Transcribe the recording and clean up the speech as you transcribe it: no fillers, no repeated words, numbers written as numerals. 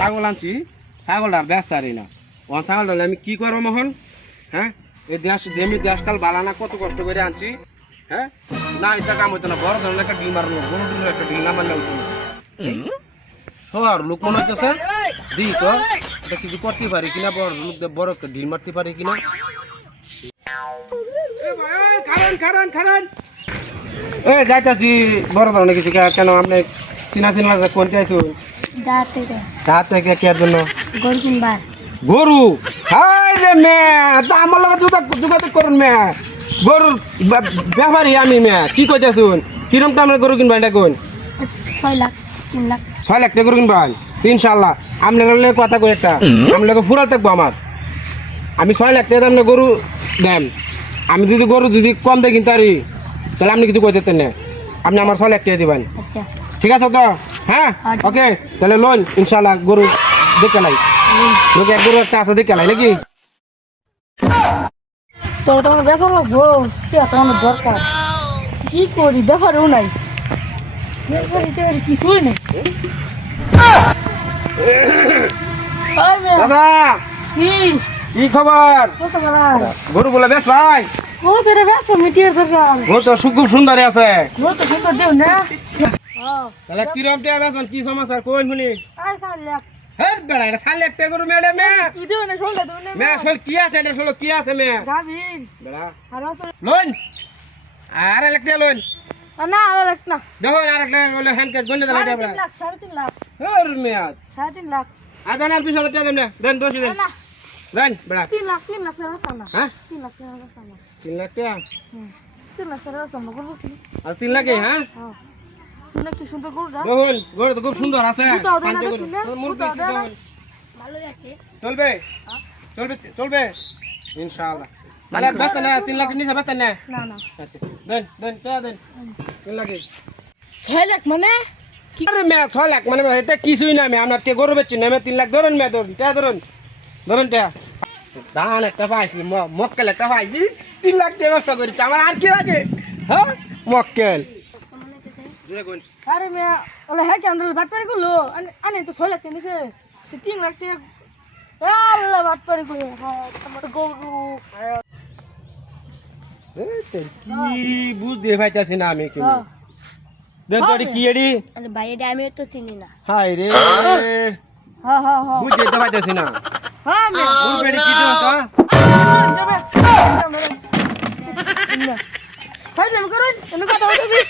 ছাগল আনছি ছাগলটা ব্যস্ত আরি না ছাগলটা আমি কি করবো মহন হ্যাঁ এই দেশকাল বালানা কত কষ্ট করে আনছি হ্যাঁ না এটা কাম হইতো না বড় ধরনের একটা ডিল মারলো বড় ডিলের একটা ডিল না মারলে হইতো না সবার লোক মনে হচ্ছে দি তো এটা কিছু করতে পারি কিনা বড় লোক বড় একটা ডিল মারতে পারি কিনা যাইতাছি বড় ধরনের কিছু কেন আপনি চিনা কোনতে আইসু জন্য গরু হাই রে মেয়ে আমার লগে যোগাযোগ করুন মেয়ে গরুর ব্যাপারী আমি মেয়ে কি কইতেছুন কিরম টামের গরু কিনবা এটা কোন 6 লাখ 3 লাখ 6 লাখ টাকা গরু কিনবা ইনশাআল্লাহ আপনার কথা কই একটা আমার লগে ফুরাল থাকবো আমার আমি 6 লাখ টাকা আপনি গরু দেন আমি যদি গরু যদি কম দিয়ে কিনতে পারি তাহলে আপনি কিছু কই দিতেন না আপনি আমার 6 লাখ টাকা দিবেন আচ্ছা ঠিক আছে তো হ্যাঁ ওকে তাহলে লোন ইনশাআল্লাহ গরু দেখে লাই লোকে গরু একটা আছে দেখে লাই নাকি তোর তো আমার ব্যাপার লাগবো কি এত আমার দরকার কি করি ব্যাপারও নাই কিছুই নেই দাদা কি খবর গরু বলে বেশ ভাই গরু তো বেশ মিটিয়ে দরকার গরু তো খুব সুন্দর আছে গরু তো সুন্দর দেও না তাহলে কিরম টাকা বেচন কি সমাচার কোন শুনি আর খালে হেড বেড়া এটা 4 লাখ টাকা গরু মেডে মে তুই দেও না শুনলে দেও না মে শোল কি আছে এটা শোল কি আছে মে গাবিন বেড়া আর তো লোন আর লাখ টাকা লোন না আর লাখ না দেখো আর একটা বলে হ্যান্ড ক্যাশ গন্ডে দাও এটা বেড়া 3 লাখ হর মেয়াদ 3.5 লাখ আদান আর 20000 টাকা দেন না দেন দোষি দেন না দেন বেড়া 3 লাখ না হ্যাঁ 3 লাখ না 3 লাখ টাকা 3 লাখ না গরু আর 3 লাখ হ্যাঁ হ্যাঁ তুই কি সুন্দর গরু দেখুন গরু তো খুব সুন্দর আছে শান্ত গরু মুরগি দেখুন ভালোই আছে চলবে চলবে চলবে ইনশাআল্লাহ মানে বাস্তা না 3 লাখ নিচে বাস্তা না না না আচ্ছা দেন দেন টাকা দেন 3 লাখ 6 লাখ মানে কি আরে মে 6 লাখ মানে এটা কিছুই না মে আমরা কে গরু বেচছি না মে 3 লাখ ধরুন মে ধরুন টাকা ধরুন ধরুন টাকা দান একটা পাইছি মক্কেল একটা পাইছি 3 লাখ টাকা ব্যবসা করেছি আমার আর কি লাগে হ্যাঁ মক্কেল জুড়ে কোন আরে মে ওলে হ্যাঁ কেমন বাট পারি করলো আনে তো 6 লাখ নিছে 3 লাখ টাকা আল্লাহ বাট পারি করে হ্যাঁ তোমার গরু কি বুঝতে পাইতাছি না আমি কি দেখ তোরি কি এডি আরে ভাই এটা আমি তো চিনি না হাই রে হ্যাঁ হ্যাঁ হ্যাঁ বুঝতে তো পাইতাছি না হ্যাঁ মে ওই বেডি কি তো তো যাবে না ফাইলে করুন তুমি কথা বলবি